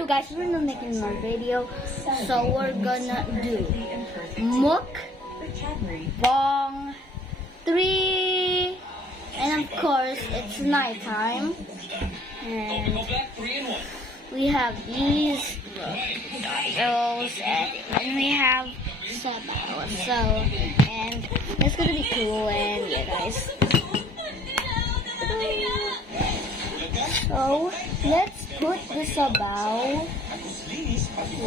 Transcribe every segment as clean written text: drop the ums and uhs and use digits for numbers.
hello guys, we're not making another video, so we're gonna do mukbang 3, and of course it's nighttime, and we have these girls and we have sabaw, so and it's gonna be cool, and yeah guys. So let's put the sabaw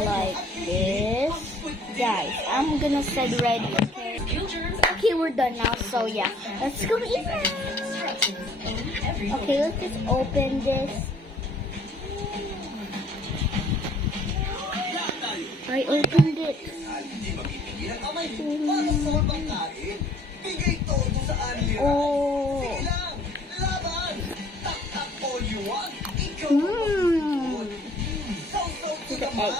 like this. Guys, I'm gonna set ready, okay? Okay, we're done now, so yeah. Let's go eat now. Okay, let's just open this. I opened it. Oh. The egg.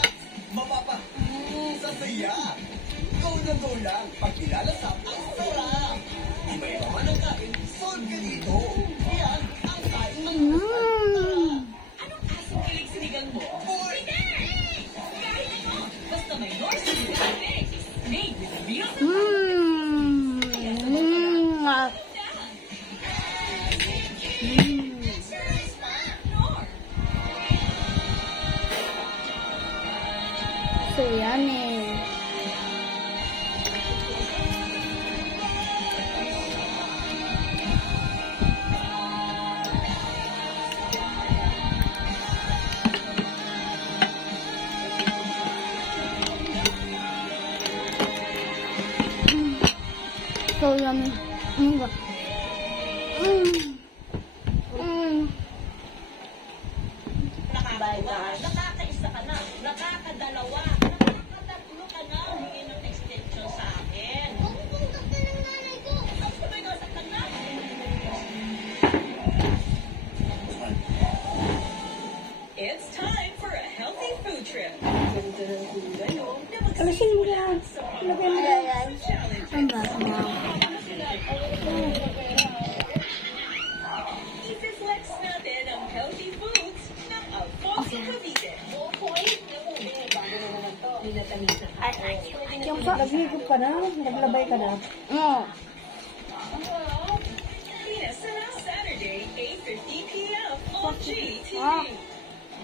So yummy. So yummy. Nakakaisa ka na, nakakadalawa, nakakatatlo ka na, hingi ng extension sa akin. Pagpupunta ka ng nanay ko. Sabay ko sa kanya. It's time for a healthy food trip. Alasin mo yan. Lagay mo yan. Ang bata mo. I-flex natin ang healthy foods ng Alfonso Cavite. Yung sa naghigop ka na, naglabay ka na. Saturday, 8:50 p.m. on GTV.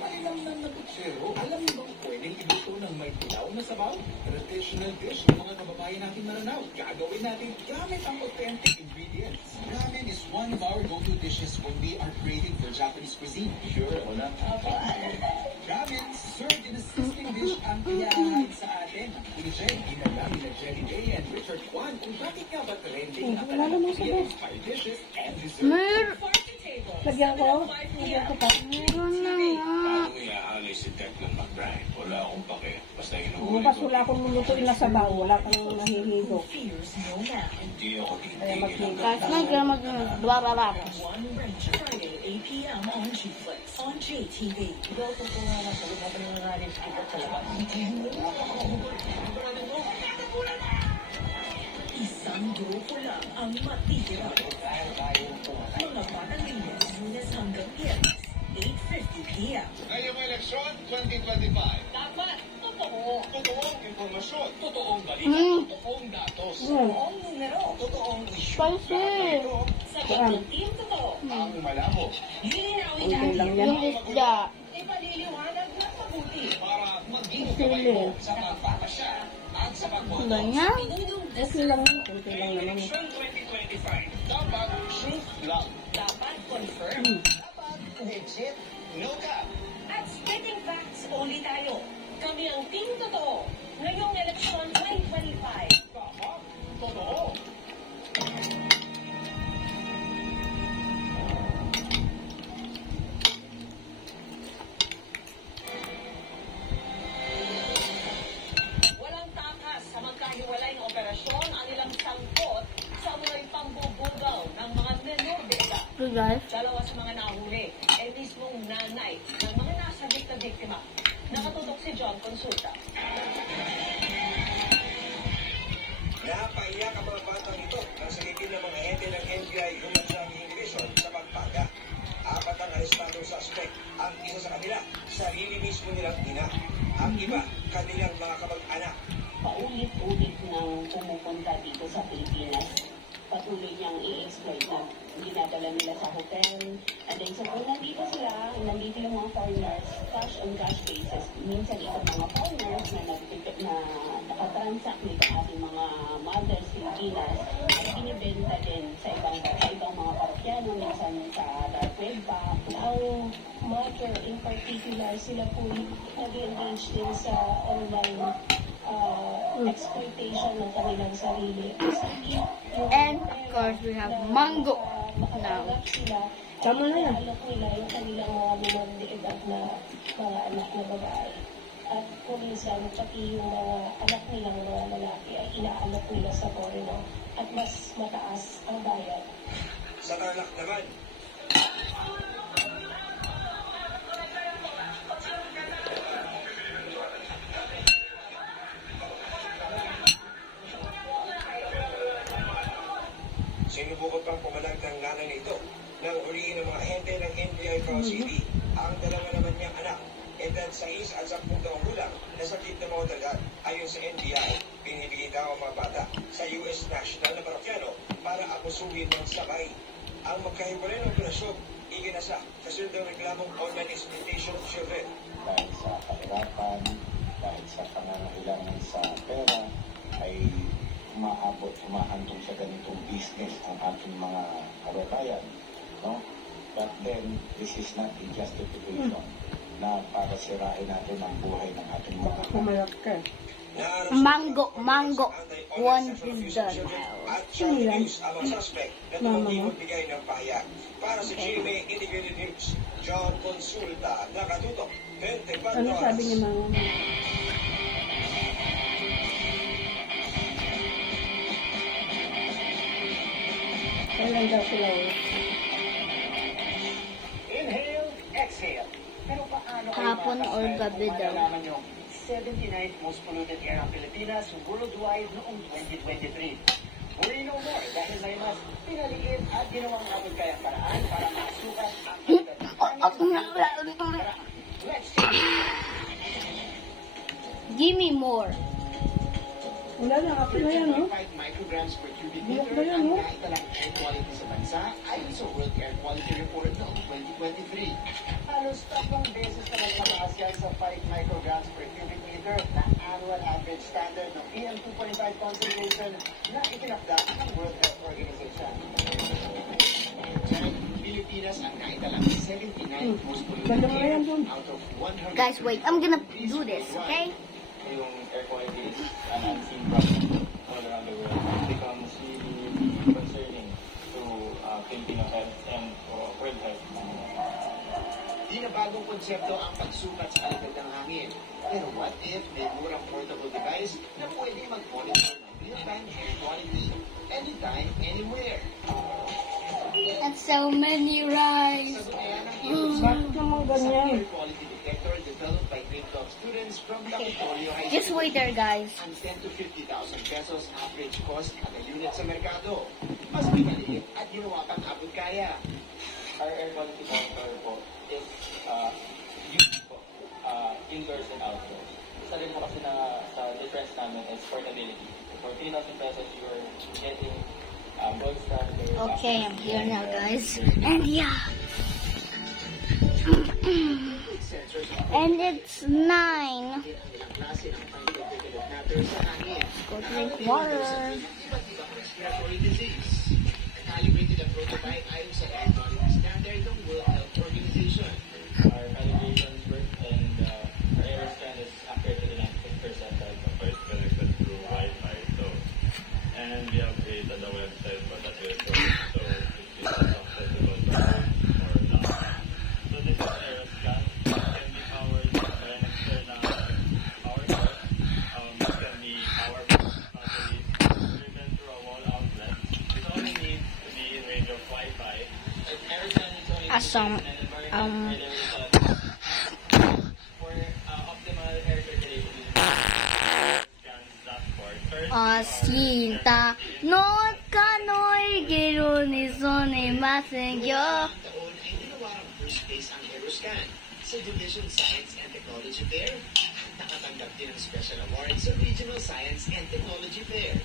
Malinamnam na butsero, alam mo bang pwedeng iluto ng may pilaw na sabaw? Traditional dish ng mga kababayan natin Maranao. Gagawin natin gamit ang authentic ingredients. Ramen is one of our go-to dishes when we are craving for Japanese cuisine. Sure, wala. Ramen, served in a sizzling dish ang iyahain sa atin. I-check, ginala nila Jenny Day and Richard Juan kung bakit nga ba trending ang inspired dishes and desserts. Lagyan ko. Lagyan ko pa. Meron na nga. Paano iaalay si Declan McBride? Wala akong pake. Basta inuhuli Bukas wala akong lulutuin na sabaw. Wala kang nahihigo. Hindi ako Kaya titigil. Guys, mag-blah-blah-blah. Friday, 8 p.m. on G-Flex on JTV. Isang grupo lang ang matitira. Mga batang Lunes, Lunes hanggang Biyernes, 8:50 p.m. Ngayong eleksyon 2025. Dapat totoo. Totoong informasyon, totoong balita, totoong datos, Totoong numero. totoong isyu. Spicy. Sagot ng team totoo. Ang malabo Lilinawin Okay lang natin. yan. Yung isda. Ipaliliwanag ng mabuti. para maging gabay mo sa pagpapasya at sa pagboto. Ganyan. Okay lang yan. Okay lang naman. Election 2025. Dapat truth lang. Dapat confirm. Dapat legit. No cap. At spitting facts only tayo. Kami ang team totoo. Ngayong eleksyon 2025. Dapat totoo. Walang takas sa magkahiwalay na operasyon ang ilang sangkot sa mga pangbubugaw ng mga menor de edad. Okay guys. Dalawa sa mga nahuli ay mismong nanay ng mga nasabik na biktima. Nakatutok si John Consulta. Napaiyak ang mga batang ito nang sagipin ng mga ente ng NBI Human Trafficking Division sa Pampanga. 4 ang arestadong suspect. Ang isa sa kanila, sarili mismo nilang ina. Ang iba, kanilang mga kamag-anak. Paulit-ulit nang pumupunta dito sa Pilipinas. Patuloy niyang i-exploit na ginadala nila sa hotel. And then, so kung nandito sila, nandito yung mga foreigners, cash on cash basis. Minsan itong mga foreigners na nakatransact nito ating mga mothers, Filipinas, at binibenta din sa ibang mga parokyano, minsan sa dark web pa. Ang mother in particular, sila po nag-engage din sa online exploitation ng kanilang sarili. And of course, we have mango now. Tama na yan. Inaalok nila yung kanilang mga minoriedad na mga anak na babae. At kung minsan, pati yung mga anak nilang mga lalaki ay inaalok nila sa foreigner at mas mataas ang bayad. Sa Tarlac naman, sinubukot pang pumalag ng nanay nito nang huliin ng mga ahente ng NBI Cross City ang dalawa naman niyang anak, edad 6 at 10 taong gulang na sakit na mga otoridad. Ayon sa NBI, pinibigay daw ang mga bata sa US National na parokyano para abusuhin ng sabay. Ang magkahiwalay ng operasyon, iginasa kasi daw reklamong online exploitation of children. Dahil sa kahirapan, dahil sa pangangailangan sa pera, ay humahantong sa ganitong business ang ating mga kababayan. No? But then, this is not a justification na para sirain natin ang buhay ng ating mga Kumayag ka. Mango. One is done now. At News ang mga suspect na hindi magbigay ng pahayag. Para sa GMA Integrated News, John Consulta, nakatutok, 24 Ano sabi ni Mama? Kailan daw sila Inhale, exhale. Pero paano Hapon or gabi daw. Malaman yung 79th most polluted air ng Pilipinas worldwide noong 2023. Worry no more dahil may mas pinaliit at ginawang abot kayang paraan para masukat ang Let's see. Give me more. Wala na, ako na yan, no? 5 micrograms per cubic Biyak meter na yan, no? ang naitalang air quality sa bansa ayon sa World Air Quality Report noong 2023. Halos 3 beses na mas mataas yan sa 5 micrograms per cubic meter na annual average standard ng PM2.5 concentration na itinakda ng World Health Organization. Pilipinas ang naitalang 79 most polluted Ganda mo na air yan dun. out of 100. Guys, wait. I'm gonna do this, okay? yung air quality is an unseen problem all around the world. It becomes really concerning to Filipino health and world health. Di na bagong konsepto ang pagsukat sa kalidad ng hangin. Pero what if may murang portable device na pwede mag-monitor ng real-time air quality anytime, anywhere? And so many rice. Sagot kaya ng Bakit naman ganyan? air quality detector developed by grade 12 students from Laboratorio High Just School. wait there, guys. Ang 10 to 50,000 pesos average cost kada unit sa merkado. Mas maliit at ginawa pang abot kaya. Our air quality monitor po is used po indoors and outdoors. Isa rin po kasi na sa difference namin is portability. For 3,000 pesos, you're getting gold standard. Okay, I'm here now, guys. And yeah. And it's 9. Go drink water. Respiratory disease. Calibrated ang prototype ayon sa air quality standard ng World Health Organization. Our calibration work and our air scan is accurate to the 96% Vice connected through Wi-Fi. So, and we have created a website for that will show it. So, it is accessible to home or not. So, this is Aeroscan. It can be powered by an external power source. It can be powered batteries driven through a wall outlet. It only needs to be in range of Wi-Fi. Aeroscan is only Awesome. for optimal air circulation. Scans dashboard. First, Asinta no kanoy giru ni sonemasen yo. Taon ay ginawa ang first place ang Aeroscan. sa Division Science and Technology Fair. Nakatanggap din ng special award sa Regional Science and Technology Fair.